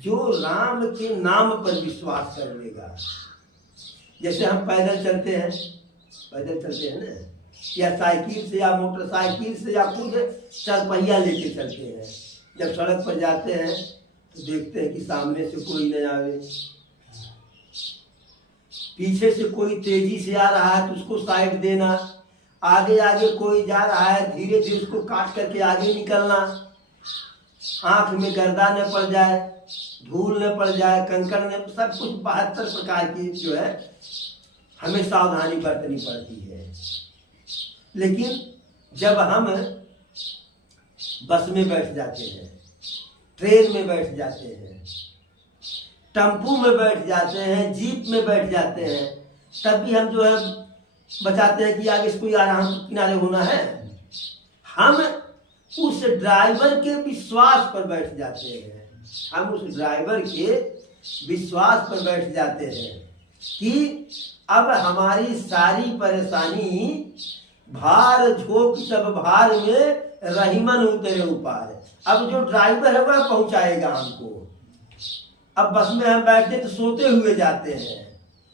जो राम के नाम पर विश्वास कर लेगा। जैसे हम पैदल चलते हैं ना, या साइकिल से या मोटरसाइकिल से या खुद चारपहिया लेके चलते हैं। जब सड़क पर जाते हैं तो देखते हैं कि सामने से कोई नहीं आवे, पीछे से कोई तेजी से आ रहा है तो उसको साइड देना, आगे आगे कोई जा रहा है धीरे धीरे उसको काट करके आगे निकलना, आंख में गर्दा न पड़ जाए, धूल न पड़ जाए, कंकड़ न, सब कुछ 72 प्रकार की जो है हमें सावधानी बरतनी पड़ती है। लेकिन जब हम बस में बैठ जाते हैं, ट्रेन में बैठ जाते हैं, टेम्पू में बैठ जाते हैं, जीप में बैठ जाते हैं, तब भी हम जो है बचाते हैं कि आगे से कोई आ रहा, हम किनारे होना है। हम उस ड्राइवर के विश्वास पर बैठ जाते हैं, हम उस ड्राइवर के विश्वास पर बैठ जाते हैं कि अब हमारी सारी परेशानी भार झोंक सब भार में रहीमन उतरे ऊपर। अब जो ड्राइवर है वह पहुंचाएगा हमको। अब बस में हम बैठते तो सोते हुए जाते हैं,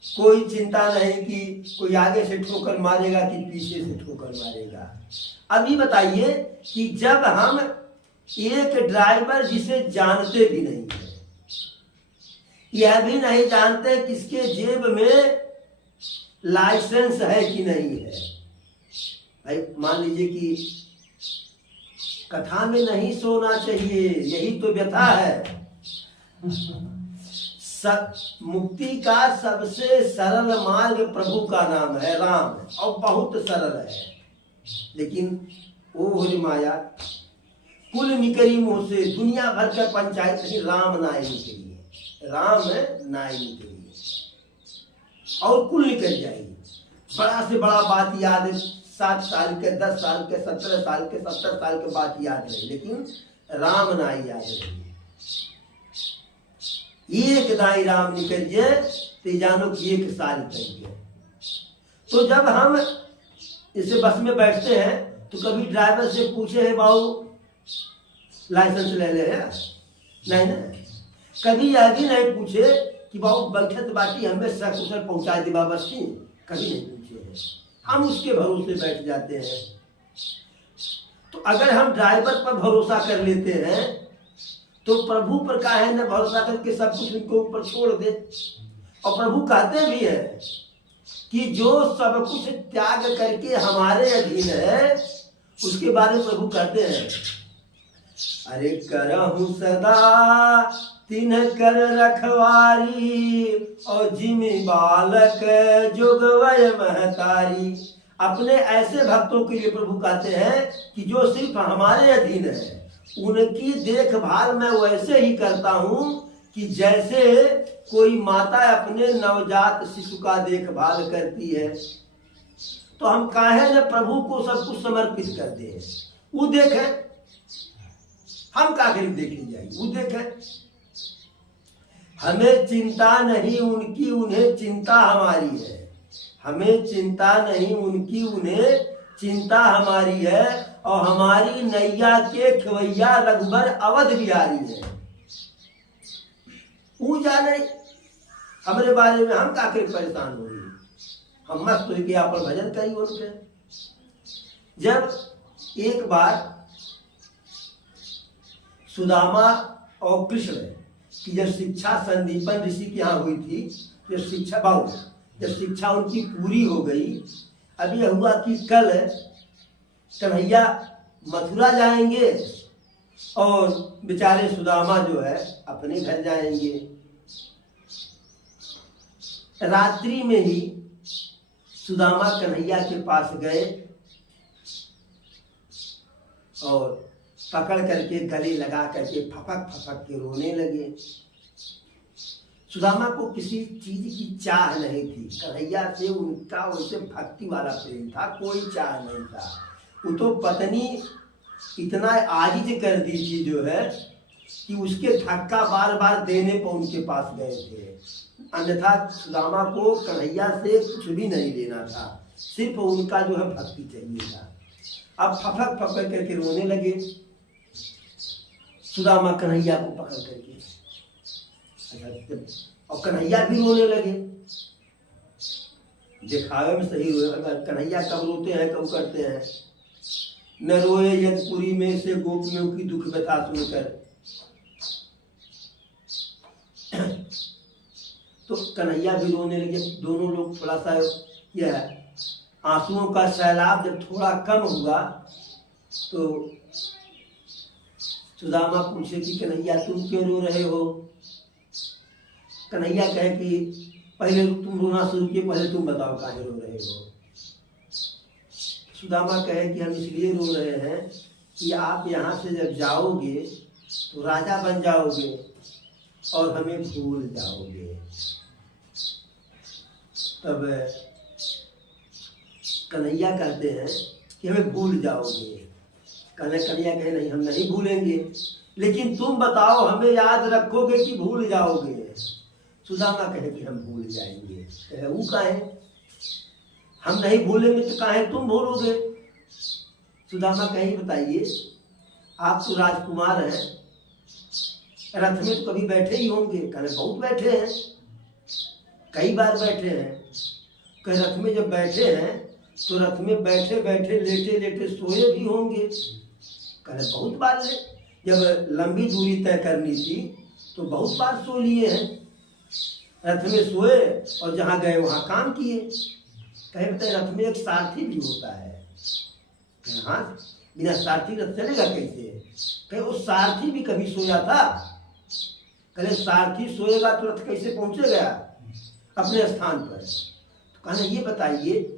कोई चिंता नहीं कि कोई आगे से ठोकर मारेगा कि पीछे से ठोकर मारेगा। अभी बताइए कि जब हम एक ड्राइवर जिसे जानते भी नहीं है, यह भी नहीं जानते किसके जेब में लाइसेंस है कि नहीं है। भाई मान लीजिए कि कथा में नहीं सोना चाहिए, यही तो व्यथा है। मुक्ति का सबसे सरल मार्ग प्रभु का नाम है राम, और बहुत सरल है। लेकिन ओ होरी माया कुल निकरी मुँह से दुनिया भर का पंचायत नहीं, राम नाय निकलिए, राम नाय निकलिए और कुल निकल जाएगी। बड़ा से बड़ा बात याद 7 साल के, 10 साल के, 17 साल के, 70 साल के बात याद रही, लेकिन राम नाई याद रही। एक दाई राम निकल जाए तो जानो कि 1 साल कर गया। तो जब हम इसे बस में बैठते हैं तो कभी ड्राइवर से पूछे है बाबू लाइसेंस ले ले है नहीं ना, कभी यह भी नहीं पूछे कि बाबू बैठत बाटी हमें सकुशल पहुंचा दे बस की, कभी नहीं पूछे है। हम उसके भरोसे बैठ जाते हैं। तो अगर हम ड्राइवर पर भरोसा कर लेते हैं तो प्रभु पर काहे न भरोसा करके सब कुछ उनके ऊपर छोड़ दे। और प्रभु कहते भी है कि जो सब कुछ त्याग करके हमारे अधीन है, उसके बारे में प्रभु कहते हैं, अरे करहूं सदा तिन्ह कर रखवारी और जिमि बालक जोगवय महतारी। अपने ऐसे भक्तों के लिए प्रभु कहते हैं कि जो सिर्फ हमारे अधीन है, उनकी देखभाल मैं वैसे ही करता हूं कि जैसे कोई माता अपने नवजात शिशु का देखभाल करती है। तो हम काहे न प्रभु को सब कुछ समर्पित कर दे। वो देखे, हम का करीब देख ली जाएगी, वो देखे। हमें चिंता नहीं उनकी, उन्हें चिंता हमारी है। हमें चिंता नहीं उनकी, उन्हें चिंता हमारी है। और हमारी नैया के खवैया रघुबर अवध बिहारी है। वो जाने हमारे बारे में, हम का करीब परेशान हो रही। हम मस्त हो गया पर भजन करी उनके। जब एक बार सुदामा और कृष्ण की जब शिक्षा संदीपन ऋषि के यहाँ हुई थी, जब शिक्षा उनकी पूरी हो गई, अभी यह हुआ कि कल कन्हैया मथुरा जाएंगे और बेचारे सुदामा जो है अपने घर जाएंगे। रात्रि में ही सुदामा कन्हैया के पास गए और पकड़ करके गले लगा करके फपक फपक के रोने लगे। सुदामा को किसी चीज की चाह नहीं थी, कन्हैया से उनका वैसे भक्ति वाला प्रेम था, कोई चाह नहीं था। वो तो पत्नी इतना आजिज कर दी थी जो है कि उसके धक्का बार बार देने पर उनके पास गए थे। अन्यथा सुदामा को कन्हैया से कुछ भी नहीं लेना था, सिर्फ उनका जो है भक्ति चाहिए था। अब फपक फपक करके रोने लगे सुदामा कन्हैया को पकड़ करके। और कन्हैया भी रोने लगे। दिखावे में सही रोए, कन्हैया कब रोते हैं कब करते हैं। न रोए यदपुरी में से गोपियों की दुख व्यथा सुनकर। तो कन्हैया भी रोने लगे। दोनों लोग थोड़ा सा यह आंसुओं का सैलाब जब थोड़ा कम हुआ तो सुदामा पूछे कि कन्हैया तुम क्यों रो रहे हो। कन्हैया कहे कि पहले तुम रोना शुरू किए, पहले तुम बताओ काहे रो रहे हो। सुदामा कहे कि हम इसलिए रो रहे हैं कि आप यहाँ से जब जाओगे तो राजा बन जाओगे और हमें भूल जाओगे। तब कन्हैया कहते हैं कि हमें भूल जाओगे। कन्हैया कहे नहीं, हम नहीं भूलेंगे, लेकिन तुम बताओ हमें याद रखोगे कि भूल जाओगे। सुदामा कहे कि हम भूल जाएंगे। कहे वो काहे, हम नहीं भूलेंगे तो काहे तुम भूलोगे। सुदामा कहे बताइए, आप तो राजकुमार हैं, रथ में तो कभी बैठे ही होंगे। कहे बहुत बैठे हैं, कई बार बैठे हैं। कहे रथ में जब बैठे हैं तो रथ में बैठे बैठे लेटे लेटे सोए भी होंगे। कहे बहुत बार जब लंबी दूरी तय करनी थी तो बहुत बार सो लिए हैं। रथ में सोए और जहाँ गए वहाँ काम किए। कहे बताए रथ में एक सारथी भी होता है। कहे हाँ, बिना सारथी रथ चलेगा कैसे। कहे उस सारथी भी कभी सोया था। कहे सारथी सोएगा तो रथ कैसे पहुंचेगा अपने स्थान पर। तो कहना ये बताइए,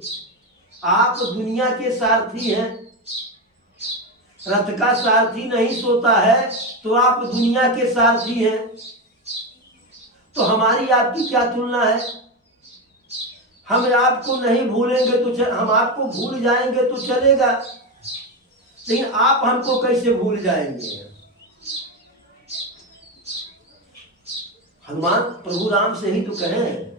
आप दुनिया के सारथी हैं, रथ का सारथी नहीं सोता है तो आप दुनिया के सारथी हैं, तो हमारी आपकी क्या तुलना है। हम आपको नहीं भूलेंगे तो हम आपको भूल जाएंगे तो चलेगा, लेकिन आप हमको कैसे भूल जाएंगे। हनुमान प्रभु राम से ही तो कहें,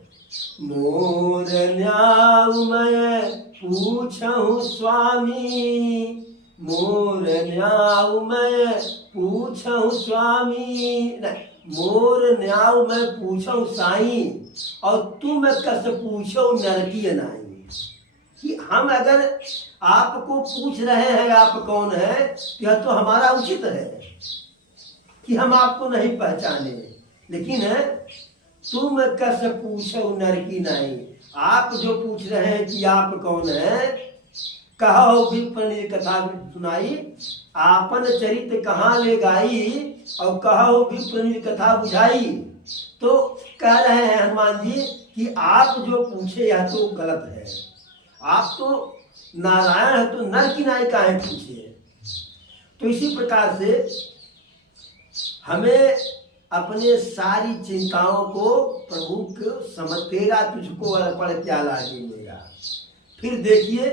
मोर न्याऊ मैं पूछूं स्वामी, मोर न्याऊ मैं पूछूं स्वामी, मोर न्याऊ मैं पूछूं साई, और तुम कस पूछो नरकी नाई। कि हम अगर आपको पूछ रहे हैं आप कौन है, यह तो हमारा उचित है कि हम आपको नहीं पहचाने, लेकिन तुम कस पूछो नरकी नाई। आप जो पूछ रहे हैं कि आप कौन है, कहो विप्र ने कथा सुनाई, आपन चरित्र कहाँ ले गाई, और कहो विप्र ने कथा बुझाई। तो कह रहे हैं हनुमान जी कि आप जो पूछे यह तो गलत है। आप तो नारायण है तो नर की नाई काहे पूछे। तो इसी प्रकार से हमें अपने सारी चिंताओं को प्रभु को समझ, तेरा तुझको अर्पण क्या लागे मेरा। फिर देखिए,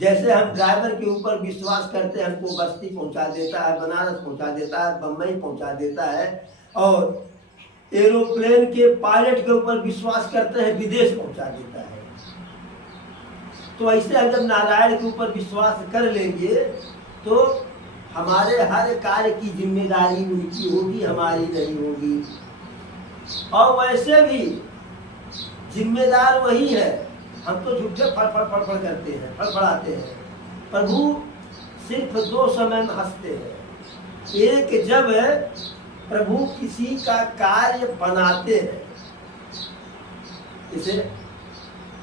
जैसे हम ड्राइवर के ऊपर विश्वास करते हैं, हमको बस्ती पहुंचा देता है, बनारस पहुंचा देता है, बम्बई पहुंचा देता है, और एरोप्लेन के पायलट के ऊपर विश्वास करते हैं, विदेश पहुंचा देता है। तो ऐसे हम जब नारायण के ऊपर विश्वास कर लेंगे तो हमारे हर कार्य की जिम्मेदारी उनकी होगी, हमारी नहीं होगी। और वैसे भी जिम्मेदार वही है, हम तो झूठे फड़फड़ करते हैं, फड़फड़ाते हैं। प्रभु सिर्फ दो समय में हंसते हैं। एक जब प्रभु किसी का कार्य बनाते हैं, जैसे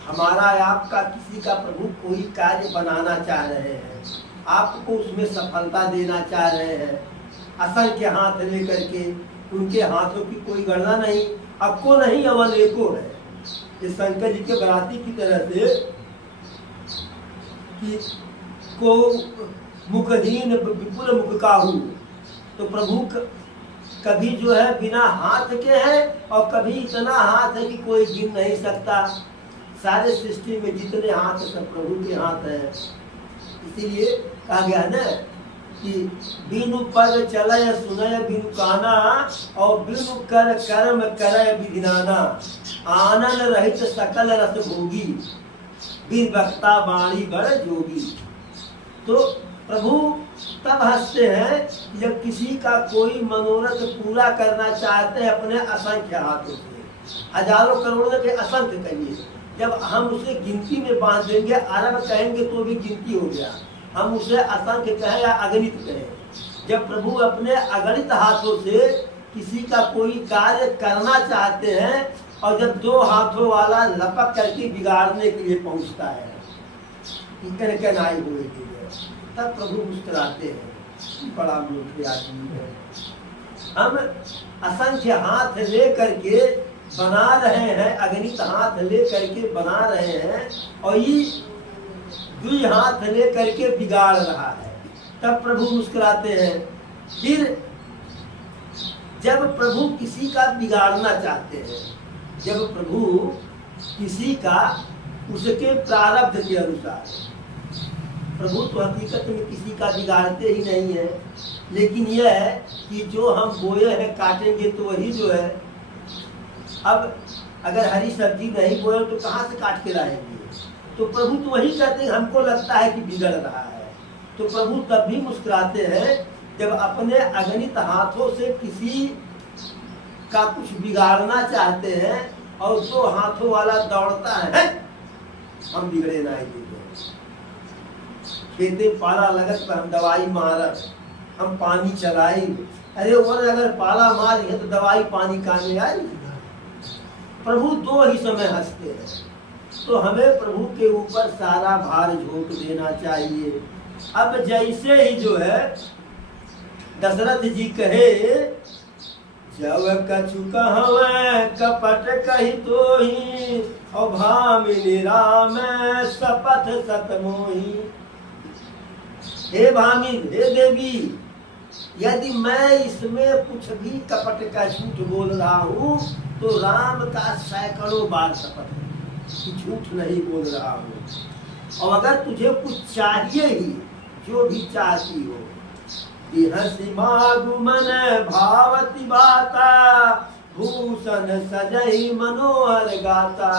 हमारा आपका किसी का प्रभु कोई कार्य बनाना चाह रहे हैं, आपको उसमें सफलता देना चाह रहे हैं, असंख्य हाथ लेकर के, उनके हाथों की कोई गणना नहीं, आपको नहीं अवल एको है। इस शंकर जी के बराती की तरह से कि को मुखहीन विपुल मुख काहू, तो प्रभु कभी जो है बिना हाथ के है, और कभी इतना हाथ है कि कोई गिन नहीं सकता। सारे सृष्टि में जितने हाथ सब प्रभु के हाथ है। इसीलिए कहा गया है ना कि बिनु पग चलय सुनय बिनु काना, और बिनु कर कर्म करय विधिनाना, आनंद रहित सकल रस भोगी, बिन वक्ता वाणी बड़ जोगी। तो प्रभु तब हंसते हैं जब किसी का कोई मनोरथ पूरा करना चाहते हैं अपने असंख्य हाथों से। हजारों करोड़ों के असंख्य कहिए, जब हम उसे गिनती में बांध देंगे, अरब कहेंगे तो भी गिनती हो गया, हम उसे असंख्य कहें या अगणित कहें। जब प्रभु अपने अगणित हाथों से किसी का कोई कार्य करना चाहते हैं और जब दो हाथों वाला लपक करके बिगाड़ने के लिए पहुंचता है, कनाई हुए के लिए, तब प्रभु मुस्कुराते हैं, बड़ा मूर्ख आदमी है। हम असंख्य हाथ ले करके बना रहे हैं, अगणित हाथ ले करके बना रहे हैं और ये दुई हाथ ले करके बिगाड़ रहा है, तब प्रभु मुस्कुराते हैं। फिर जब प्रभु किसी का बिगाड़ना चाहते हैं, जब प्रभु किसी का उसके प्रारब्ध के अनुसार, प्रभु तो हकीकत में किसी का बिगाड़ते ही नहीं है, लेकिन यह है कि जो हम बोए हैं काटेंगे तो वही जो है, अब अगर हरी सब्जी नहीं बोए तो कहाँ से काट के लाएंगे, तो प्रभु तो वही कहते हैं, हमको लगता है कि बिगड़ रहा है। तो प्रभु तब भी मुस्कुराते हैं जब अपने अगणित हाथों से किसी का कुछ बिगाड़ना चाहते हैं और दो हाथों वाला दौड़ता है, हम बिगड़े नहीं देते, खेते पाला लगत पर हम दवाई मारत, हम पानी चलाई, अरे और अगर पाला मार है तो दवाई पानी कामे आई। प्रभु दो ही समय हंसते हैं, तो हमें प्रभु के ऊपर सारा भार झोंक देना चाहिए। अब जैसे ही जो है दशरथ जी कहे, जब कछु कहवे कपट कही तो ही और भामिनी राम शपथ सत मोही। हे भामिन, हे देवी, यदि मैं इसमें कुछ भी कपट का झूठ बोल रहा हूँ तो राम का सैकड़ों बार शपथ है, झूठ नहीं बोल रहा हूँ। और अगर तुझे कुछ चाहिए ही, जो भी चाहती हो, हसी मागु मन भावती बाता, भूषण सजई मनोहर गाता,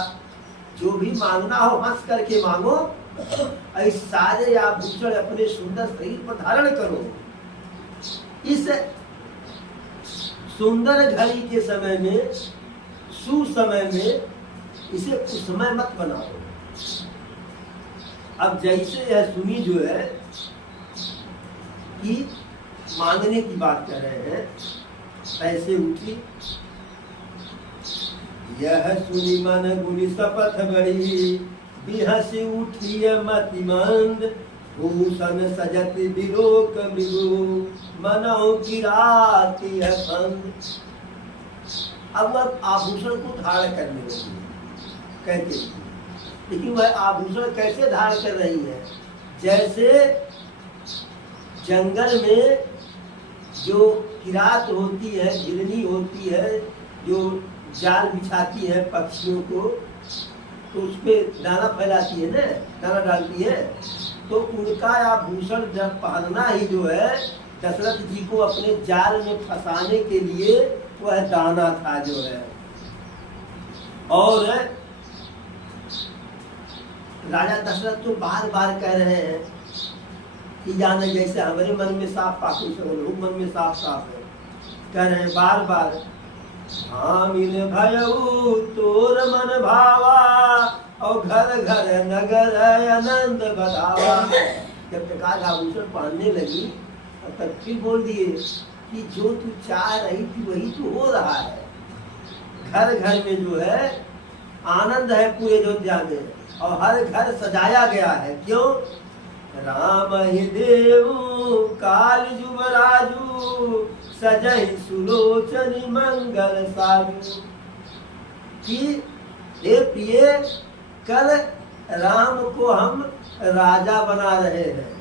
जो भी मांगना हो हंस करके मांगो, ऐसे सारे आभूषण अपने सुंदर शरीर पर धारण करो। इस सुंदर घड़ी के समय में, सुसमय में इसे कुसमय मत बनाओ। अब जैसे यह सुनी जो है कि मांगने की बात कर रहे हैं, ऐसे उठी, यह सुनी मन गुनी शपथ बड़ी, बिहसी उठी मति मंद, भूषण सजत विलोक मृगु, मनो की राती है बंद। अब वह आभूषण को धारण करने लगी कहते, लेकिन वह आभूषण कैसे धारण कर रही है? जैसे जंगल में जो किरात होती है, झिलनी होती है, जो जाल बिछाती है पक्षियों को, तो उस पर दाना फैलाती है ना, दाना डालती है, तो उनका आभूषण जब पहनना ही जो है दशरथ जी को अपने जाल में फंसाने के लिए वह दाना था जो है। और राजा दशरथ तो बार बार कह रहे हैं कि जाने जैसे हमारे मन में साफ पाकू से मन में साफ साफ है, कह रहे हैं बार बार, भामिन भयऊ तोर मन भावा और घर घर नगर आनंद बधावा। जब प्रकाश आभूषण पहनने लगी तब फिर बोल दिए कि जो तू चाह रही थी वही तो हो रहा है। घर घर में जो है आनंद है पूरे अयोध्या में, और हर घर सजाया गया है। क्यों? राम ही देव काल जुबराजू, सजहि सुलोचनी मंगल साजू। कि हे प्रिय, कल राम को हम राजा बना रहे हैं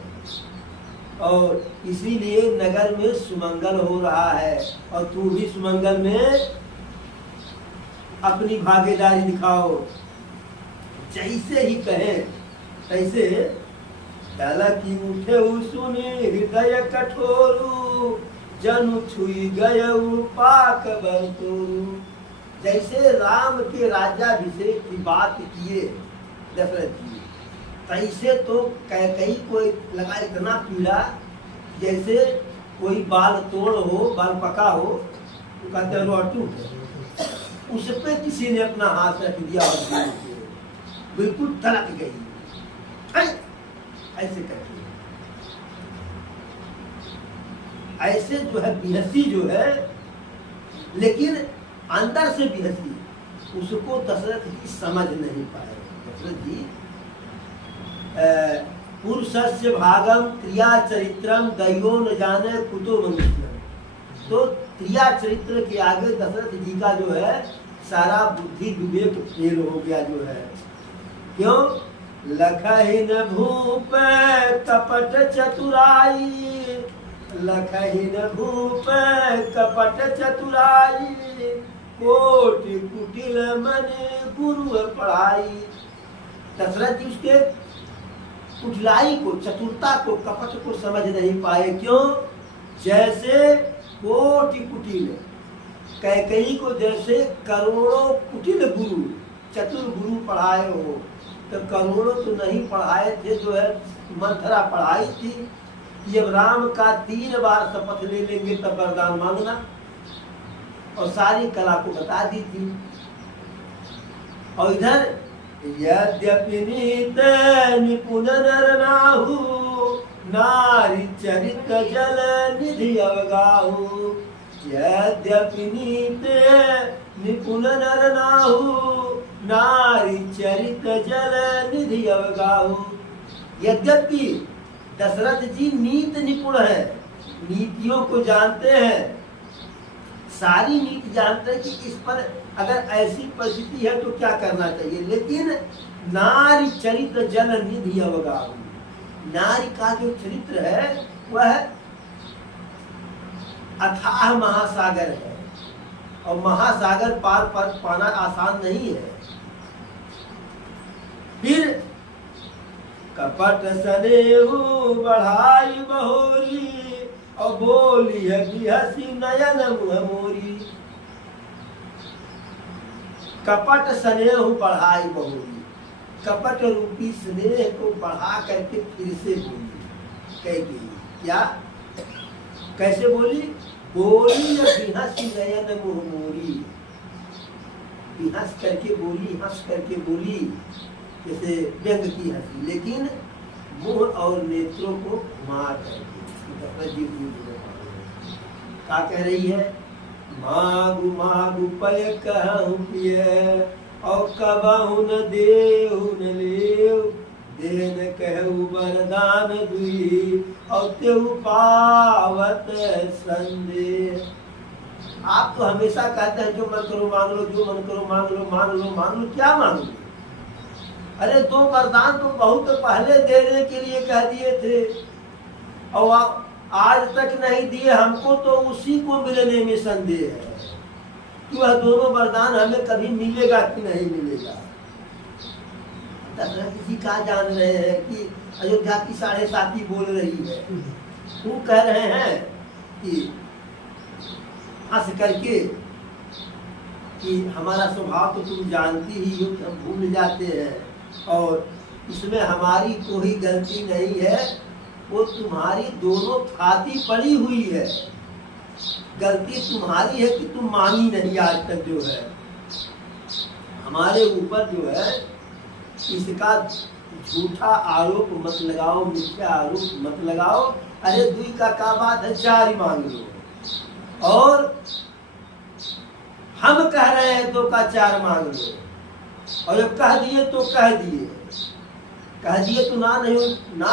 और इसीलिए नगर में सुमंगल हो रहा है, और तू भी सुमंगल में अपनी भागीदारी दिखाओ। जैसे ही कहे तैसे की उठे सुने हृदय कठोरू, जनु छुई गयऊ पाक बरतोरू। जैसे राम के राज्याभिषेक की बात किए दशरथ जी, तैसे तो कैकई को लगा इतना पीड़ा जैसे कोई बाल तोड़ हो, बाल पका हो, तो कहते हैं रोटू उस पे किसी ने अपना हाथ रख दिया और बिल्कुल तड़क गई ऐसे करके। ऐसे जो है बिहसी जो है, लेकिन अंदर से बिहसी, उसको दशरथ जी समझ नहीं पाए। दशरथ जी पुरुषस्य भागम क्रिया चरित्रम दैयो न जाने कुतो मनुष्य, तो क्रिया चरित्र के आगे दशरथ जी का जो है सारा बुद्धि विवेक फेल हो गया जो है। क्यों? लखहिन भूप कपट चतुराई, लखहिन भूप कपट चतुराई, कोटि कुटिल मन गुरु पढ़ाई। दशरथ जी उसके कुटिलाई को, चतुरता को, कपट को समझ नहीं पाए। क्यों? जैसे कोटि कुटिल, कैकई को जैसे करोड़ों कुटिल गुरु, चतुर गुरु पढ़ाए हो, तो करोड़ों तो नहीं पढ़ाए थे, जो है मंथरा पढ़ाई थी कि अब राम का 3 बार शपथ ले लेंगे तब वरदान मांगना, और सारी कला को बता दी थी। और इधर यद्यपि नीत निपुण नर नाहु, नारी चरित जल निधि अवगाहु, यद्यपि नीत निपुण नर नाहु, नारी चरित जल निधि अवगाहु। यद्यपि दशरथ जी नीत निपुण है, नीतियों को जानते हैं, सारी नीति जानते हैं कि इस पर अगर ऐसी परिस्थिति है तो क्या करना चाहिए, लेकिन नारी चरित्र जल निधि अवगाहु, नारी का जो चरित्र है वह अथाह महासागर है, और महासागर पार पाना आसान नहीं है। फिर कपट सनेहु बढ़ाई बहोरी, और बोली है बिहसी नयन मुह मोरी। कपट स्नेह बढ़ाई बहोरी, कपट रूपी स्नेह को बढ़ा करके फिर से बोली। कहेगी क्या? कैसे बोली? बोली बिहसी नयन मुह मोरी, बिहस करके बोली, हंस करके बोली, जैसे व्यंग की हंसी, लेकिन मुंह और नेत्रों को मार करके। क्या कह रही है? मागु मागु पय कहूँ पिय, और कबहु न देहु न लेव, देन कहु वरदान दुई, और तेहु पावत संदेह। आप तो हमेशा कहते हैं जो मन करो मांग लो, जो मन करो मांग लो, मांग लो मांग लो, क्या मांगो? अरे 2 वरदान तो बहुत पहले देने के लिए कह दिए थे, और आज तक नहीं दिए, हमको तो उसी को मिलने में संदेह है कि वह दोनों वरदान हमें कभी मिलेगा कि नहीं मिलेगा। दशरथ जी क्या जान रहे हैं कि अयोध्या की 7.5 बोल रही है, वो कह रहे हैं कि हंस करके कि हमारा स्वभाव तो तुम जानती ही हो, हम भूल जाते हैं, और इसमें हमारी कोई गलती नहीं है, वो तुम्हारी दोनों खाती पड़ी हुई है, गलती तुम्हारी है कि तुम मानी नहीं आज तक। जो है हमारे ऊपर जो है इसका झूठा आरोप मत लगाओ, मिथ्या आरोप मत लगाओ। अरे 2 का क्या बात है, 4 ही मांग लो, और हम कह रहे हैं 2 का 4 मांग लो, और जब कह दिए तो कह दिए, कह दिए तो ना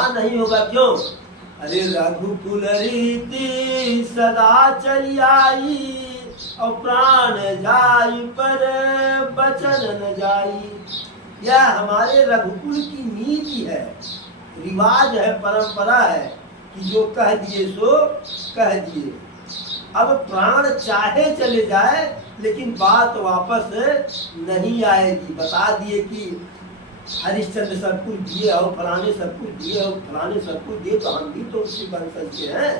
नहीं होगा। क्यों? अरे रघुकुल रीति सदा चली आई, और प्राण जाई पर बचन न जाई। यह हमारे रघुकुल की नीति है, रिवाज है, परंपरा है कि जो कह दिए सो कह दिए। अब प्राण चाहे चले जाए, लेकिन बात वापस नहीं आएगी। बता दिए कि हरिश्चंद्र सब कुछ दिए, और फलाने सब कुछ दिए, और फलाने सब कुछ दिए, तो हम भी तो उसी वंशज के हैं,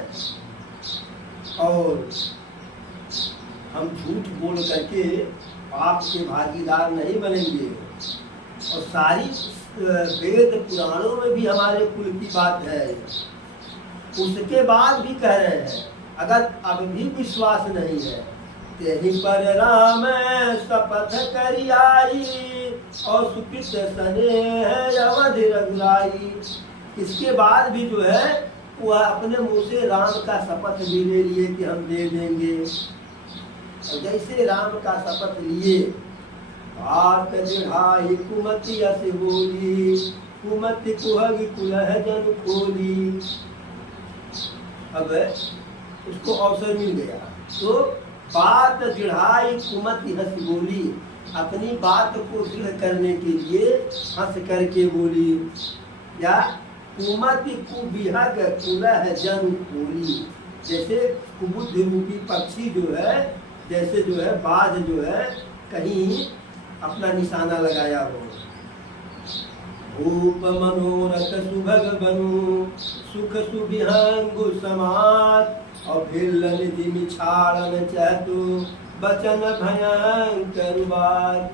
और हम झूठ बोल करके पाप के भागीदार नहीं बनेंगे। और सारी वेद पुराणों में भी हमारे कुल की बात है। उसके बाद भी कह रहे हैं, अगर अब भी विश्वास नहीं है, तेहि पर राम शपथ करी आई, और सुकृत स्नेह अवध रघुराई। इसके बाद भी जो है वह अपने मुंह से राम का शपथ भी ले लिए कि हम दे देंगे। और जैसे राम का शपथ लिए, बात दृढ़ाई कुमति अस बोली, कुमति कुहग कुलह जन खोली। अब उसको अवसर मिल गया तो बात दृढ़ाई कुमति हंस बोली, अपनी बात को दृढ़ करने के लिए हंस करके बोली। या कुमति कुबिहग कुलह जन खोली, जैसे कुबुद्ध रूपी पक्षी जो है, जैसे जो है बाज जो है कहीं अपना निशाना लगाया हो। भूप मनोरथ सुभग बनु, सुख सुबिहंगु समात, और भिल्ल निधि मिछाड़न चहतु, बचन भयंकर बात।